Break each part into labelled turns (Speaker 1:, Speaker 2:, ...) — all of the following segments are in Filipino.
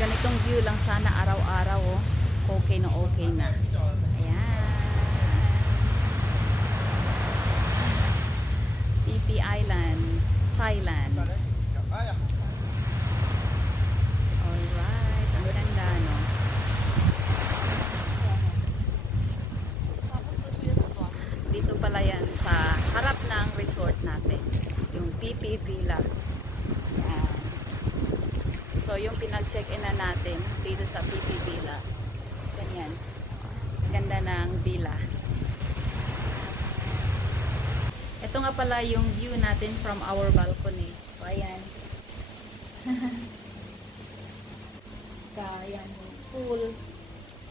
Speaker 1: ganitong view lang sana araw-araw oh. Okay na okay na. Ayan. PP Island, Thailand. Alright, ang ganda no. Dito pala yan sa harap ng resort natin. Yung PP Villa. So, yung pinag-check-in na natin dito sa PP Villa. Ganyan. Ganda ng villa. Ito nga pala yung view natin from our balcony. So, ayan. Kaya yung pool.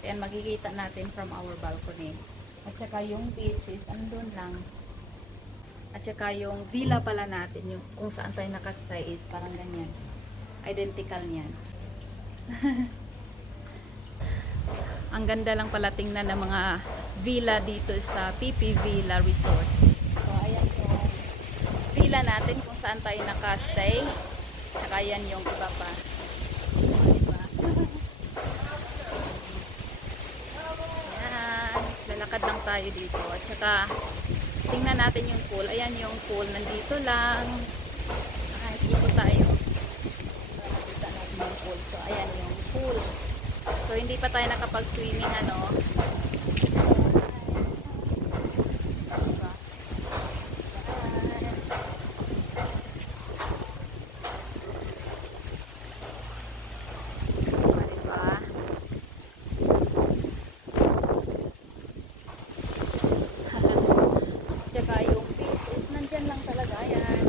Speaker 1: Ayan, makikita natin from our balcony. At saka yung beach is andun lang. At saka yung villa pala natin, yung kung saan tayo nakastay is parang ganyan. Identical niyan. Ang ganda lang pala tingnan ng mga villa dito sa PP Villa Resort. So, ayan yung villa natin kung saan tayo nakastay. Saka yan yung iba pa. Diba? Ayan. Lalakad lang tayo dito. At saka, tingnan natin yung pool. Ayan yung pool. Nandito lang. Nakikita tayo. So, hindi pa tayo nakapag-swimming, ano. Diba? Tsaka yung fish, nandyan lang talaga, yan.